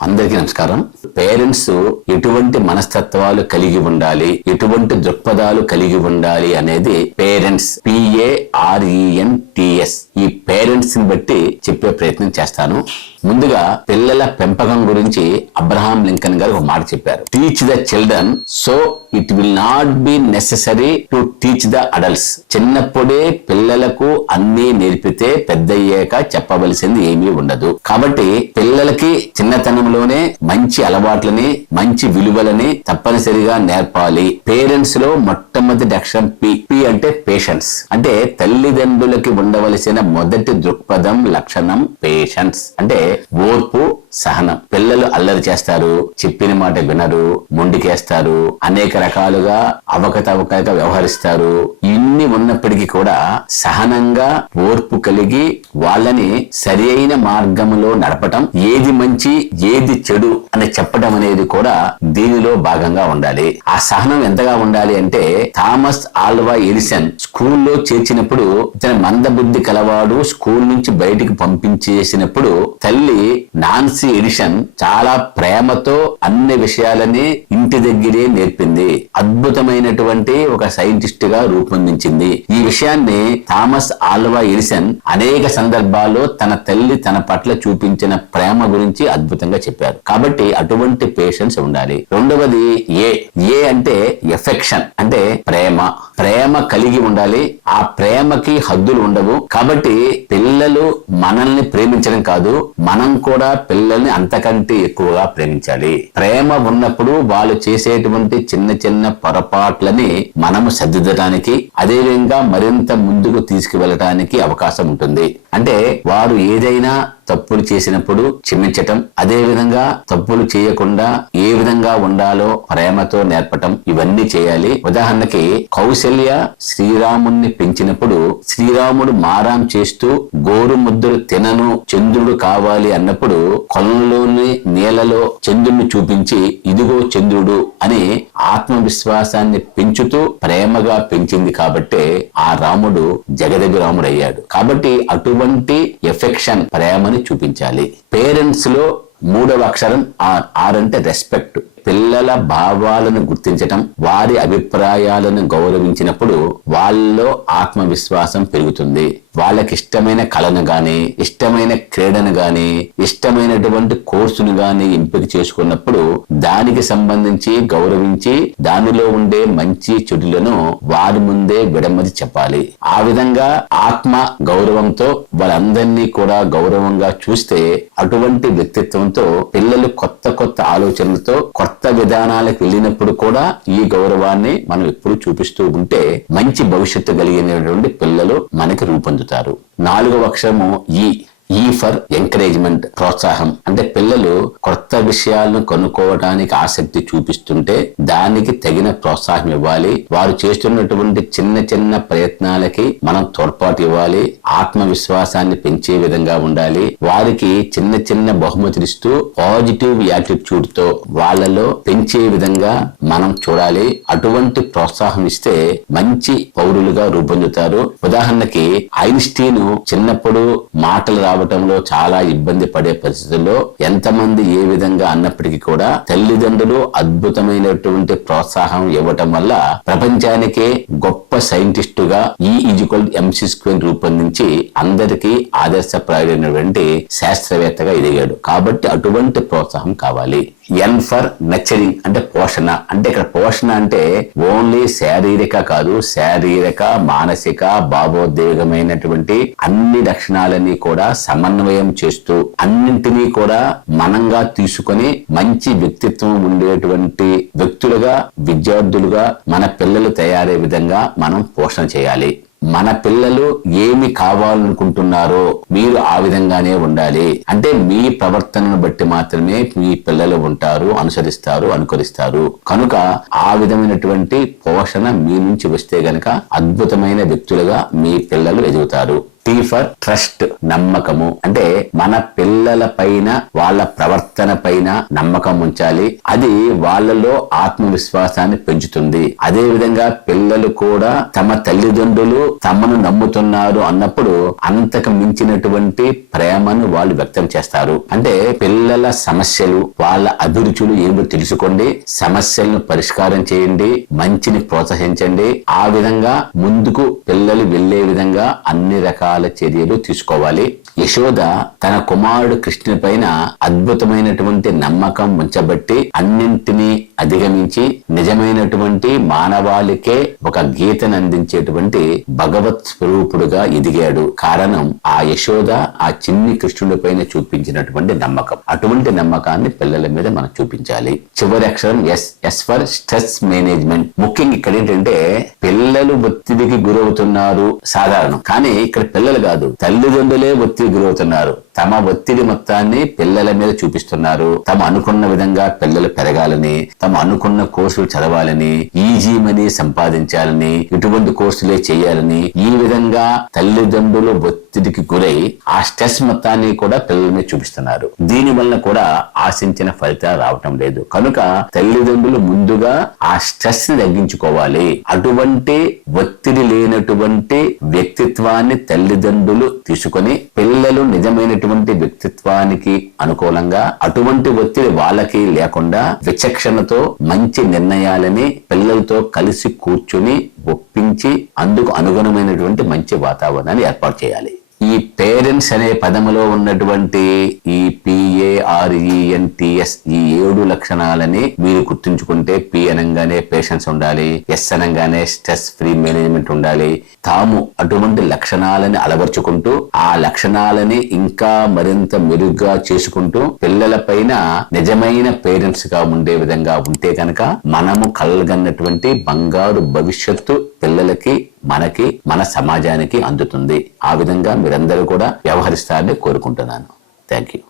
అందరికీ నమస్కారం. పేరెంట్స్ ఎటువంటి మనస్తత్వాలు కలిగి ఉండాలి ఎటువంటి దృక్పథాలు కలిగి ఉండాలి అనేది పేరెంట్స్ పిఏఆర్ఈఎన్ టిఎస్ ఈ పేరెంట్స్ని బట్టి చెప్పే ప్రయత్నం చేస్తాను. ముందుగా పిల్లల పెంపకం గురించి అబ్రహాం లింకన్ గారు ఒక మాట చెప్పారు. Teach the children so it will not be necessary to teach the adults చిన్నప్పుడే పిల్లలకు అన్ని నేర్పితే పెద్దయ్యాక చెప్పవలసింది ఏమీ ఉండదు. కాబట్టి పిల్లలకి చిన్నతనం చిన్నతనంలోనే మంచి అలవాట్లని మంచి విలువలని తప్పనిసరిగా నేర్పాలి. పేరెంట్స్లో మొట్టమొదటి అక్షరం పి పి అంటే పేషెన్స్. అంటే తల్లిదండ్రులకి ఉండవలసిన మొదటి దృక్పథం లక్షణం పేషెన్స్. అంటే ఓర్పు సహనం. పిల్లలు అల్లరి చేస్తారు చెప్పిన మాట వినరు మొండికేస్తారు అనేక రకాలుగా అవకతవకగా వ్యవహరిస్తారు. ఇన్ని ఉన్నప్పటికీ కూడా సహనంగా ఓర్పు కలిగి వాళ్ళని సరి అయిన మార్గంలో నడపటం ఏది మంచి ఏది చెడు అని చెప్పడం అనేది కూడా దీనిలో భాగంగా ఉండాలి. ఆ సహనం ఎంతగా ఉండాలి అంటే థామస్ ఆల్వా ఎడిసన్ స్కూల్లో చేర్చినప్పుడు ఇతని మందబుద్ధి కలవాడు స్కూల్ నుంచి బయటికి పంపించేసినప్పుడు తల్లి నాన్సీ ఎడిషన్ చాలా ప్రేమతో అన్ని విషయాలని ఇంటి దగ్గరే నేర్పింది. అద్భుతమైనటువంటి ఒక సైంటిస్ట్గా రూపొందించింది. ఈ విషయాన్ని థామస్ ఆల్వా ఎడిసన్ అనేక సందర్భాల్లో తన తల్లి తన పట్ల చూపించిన ప్రేమ గురించి అద్భుతంగా చెప్పారు. కాబట్టి అటువంటి పేషెన్స్ ఉండాలి. రెండవది ఏ. ఏ అంటే ఎఫెక్షన్ అంటే ప్రేమ. ప్రేమ కలిగి ఉండాలి. ఆ ప్రేమకి హద్దులు ఉండవు. కాబట్టి పిల్లలు మనల్ని ప్రేమించడం కాదు. మనం కూడా పిల్ల పిల్లల్ని అంతకంటే ఎక్కువగా ప్రేమించాలి. ప్రేమ ఉన్నప్పుడు వాళ్ళు చేసేటువంటి చిన్న చిన్న పొరపాట్లని మనము సర్దిద్దడానికి అదేవిధంగా మరింత ముందుకు తీసుకువెళ్ళటానికి అవకాశం ఉంటుంది. అంటే వారు ఏదైనా తప్పులు చేసినప్పుడు క్షమించటం అదే విధంగా తప్పులు చేయకుండా ఏ విధంగా ఉండాలో ప్రేమతో నేర్పటం ఇవన్నీ చేయాలి. ఉదాహరణకి కౌశల్య శ్రీరాముణ్ణి పెంచినప్పుడు శ్రీరాముడు మారాం చేస్తూ గోరు ముద్దులు తినను చంద్రుడు కావాలి అన్నప్పుడు కొలంలోని నీళ్ళలో చంద్రుడిని చూపించి ఇదిగో చంద్రుడు అని ఆత్మవిశ్వాసాన్ని పెంచుతూ ప్రేమగా పెంచింది కాబట్టే ఆ రాముడు జగదగి రాముడు అయ్యాడు కాబట్టి అటువంటి ఎఫెక్షన్ ప్రేమని చూపించాలి. పేరెంట్స్లో మూడవ అక్షరం ఆర్ ఆర్ అంటే రెస్పెక్ట్. పిల్లల భావాలను గుర్తించటం వారి అభిప్రాయాలను గౌరవించినప్పుడు వాళ్ళలో ఆత్మవిశ్వాసం పెరుగుతుంది. వాళ్ళకి ఇష్టమైన కళను గాని ఇష్టమైన క్రీడను గాని ఇష్టమైనటువంటి కోర్సును గాని ఎంపిక చేసుకున్నప్పుడు దానికి సంబంధించి గౌరవించి దానిలో ఉండే మంచి చెడులను వారి ముందే విడమది చెప్పాలి. ఆ విధంగా ఆత్మ గౌరవంతో వాళ్ళందరినీ కూడా గౌరవంగా చూస్తే అటువంటి వ్యక్తిత్వంతో పిల్లలు కొత్త కొత్త ఆలోచనలతో కొత్త విధానాలకు వెళ్ళినప్పుడు కూడా ఈ గౌరవాన్ని మనం ఎప్పుడు చూపిస్తూ ఉంటే మంచి భవిష్యత్తు కలిగినటువంటి పిల్లలు మనకి రూపొందుతారు. నాలుగవ అక్షరము ఈ. ఈ ఫర్ ఎంకరేజ్మెంట్ ప్రోత్సాహం. అంటే పిల్లలు కొత్త విషయాలను కనుక్కోవడానికి ఆసక్తి చూపిస్తుంటే దానికి తగిన ప్రోత్సాహం ఇవ్వాలి. వారు చేస్తున్నటువంటి చిన్న చిన్న ప్రయత్నాలకి మనం తోడ్పాటు ఇవ్వాలి. ఆత్మవిశ్వాసాన్ని పెంచే విధంగా ఉండాలి. వారికి చిన్న చిన్న బహుమతులు ఇస్తూ పాజిటివ్ యాటిట్యూడ్తో వాళ్ళలో పెంచే విధంగా మనం చూడాలి. అటువంటి ప్రోత్సాహం ఇస్తే మంచి పౌరులుగా రూపొందుతారు. ఉదాహరణకి ఐన్స్టీన్ చిన్నప్పుడు మాటలు రావటంలో చాలా ఇబ్బంది పడే పరిస్థితుల్లో ఎంతమంది ఏ విధంగా అన్నప్పటికీ కూడా తల్లిదండ్రులు అద్భుతమైనటువంటి ప్రోత్సాహం ఇవ్వటం వల్ల ప్రపంచానికే గొప్ప సైంటిస్టుగా ఈ ఈజ్వల్ ఎంసీ స్క్వేర్ రూపొందించి అందరికీ ఆదర్శప్రాయుడైనటువంటి శాస్త్రవేత్తగా ఎదిగాడు. కాబట్టి అటువంటి ప్రోత్సాహం కావాలి. ఎన్ ఫర్ నచ్చరింగ్ అంటే పోషణ. అంటే ఇక్కడ పోషణ అంటే ఓన్లీ శారీరక కాదు శారీరక మానసిక భావోద్వేగమైనటువంటి అన్ని లక్షణాలని కూడా సమన్వయం చేస్తూ అన్నింటినీ కూడా మనంగా తీసుకొని మంచి వ్యక్తిత్వం ఉండేటువంటి వ్యక్తులుగా విద్యార్థులుగా మన పిల్లలు తయారయ్యే విధంగా మనం పోషణ చేయాలి. మన పిల్లలు ఏమి కావాలనుకుంటున్నారో మీరు ఆ విధంగానే ఉండాలి. అంటే మీ ప్రవర్తనను బట్టి మాత్రమే మీ పిల్లలు ఉంటారు అనుసరిస్తారు అనుకరిస్తారు. కనుక ఆ విధమైనటువంటి పోషణ మీ నుంచి వస్తే గనక అద్భుతమైన వ్యక్తులుగా మీ పిల్లలు ఎదుగుతారు. టీ ఫర్ ట్రస్ట్ నమ్మకము. అంటే మన పిల్లల పైన వాళ్ళ ప్రవర్తన పైన నమ్మకం ఉంచాలి. అది వాళ్ళలో ఆత్మవిశ్వాసాన్ని పెంచుతుంది. అదే విధంగా పిల్లలు కూడా తమ తల్లిదండ్రులు తమను నమ్ముతున్నారు అన్నప్పుడు అంతకు మించినటువంటి ప్రేమను వాళ్ళు వ్యక్తం చేస్తారు. అంటే పిల్లల సమస్యలు వాళ్ళ అభిరుచులు ఏమిటో తెలుసుకోండి. సమస్యలను పరిష్కారం చేయండి. మంచిని ప్రోత్సహించండి. ఆ విధంగా ముందుకు పిల్లలు వెళ్ళే విధంగా అన్ని రకాల చర్యలు తీసుకోవాలి. యశోద తన కుమారుడు కృష్ణుని పైన అద్భుతమైనటువంటి నమ్మకం ఉంచబట్టి అన్నింటినీ అధిగమించి నిజమైనటువంటి మానవాళికే ఒక గీతను అందించేటువంటి భగవత్ స్వరూపుడుగా ఎదిగాడు. కారణం ఆ యశోద ఆ చిన్ని కృష్ణుడి పైన చూపించినటువంటి నమ్మకం. అటువంటి నమ్మకాన్ని పిల్లల మీద మనం చూపించాలి. చివరి అక్షరం S S for stress management. ముఖ్యంగా ఇక్కడ ఏంటంటే పిల్లలు ఒత్తిడికి గురవుతున్నారు సాధారణం. కానీ ఇక్కడ పిల్లలు కాదు తల్లిదండ్రులే ఒత్తిడి గురవుతున్నారు. తమ ఒత్తిడి మొత్తాన్ని పిల్లల మీద చూపిస్తున్నారు. తమ అనుకున్న విధంగా పిల్లలు పెరగాలని తమ అనుకున్న కోర్సులు చదవాలని ఈజీ మనీ సంపాదించాలని ఇటువంటి కోర్సులే చేయాలని ఈ విధంగా తల్లిదండ్రులు ఒత్తిడికి గురై ఆ స్ట్రెస్ మొత్తాన్ని కూడా పిల్లల మీద చూపిస్తున్నారు. దీని వలన కూడా ఆశించిన ఫలితాలు రావటం లేదు. కనుక తల్లిదండ్రులు ముందుగా ఆ స్ట్రెస్ని తగ్గించుకోవాలి. అటువంటి ఒత్తిడి వ్యక్తిత్వాన్ని తల్లిదండ్రులు తీసుకొని పిల్లలు నిజమైనటువంటి వ్యక్తిత్వానికి అనుకూలంగా అటువంటి ఒత్తిడి వాళ్ళకి లేకుండా విచక్షణతో మంచి నిర్ణయాలని పిల్లలతో కలిసి కూర్చుని ఒప్పించి అందుకు అనుగుణమైనటువంటి మంచి వాతావరణాన్ని ఏర్పాటు చేయాలి. ఈ పేరెంట్స్ అనే పదములో ఉన్నటువంటి ఈ పిఏఆర్ఈఎన్టిఎస్ ఈ ఏడు లక్షణాలని మీరు గుర్తుంచుకుంటే పి అనగానే పేషెన్స్ ఉండాలి ఎస్ అనగానే స్ట్రెస్ ఫ్రీ మేనేజ్మెంట్ ఉండాలి. తాము అటువంటి లక్షణాలని అలవర్చుకుంటూ ఆ లక్షణాలని ఇంకా మరింత మెరుగ్గా చేసుకుంటూ పిల్లల పైన నిజమైన పేరెంట్స్గా ఉండే విధంగా ఉంటే కనుక మనము కలగన్నటువంటి బంగారు భవిష్యత్తు పిల్లలకి మనకి మన సమాజానికి అందుతుంది. ఆ విధంగా మీరందరూ కూడా వ్యవహరిస్తారని కోరుకుంటున్నాను. Thank you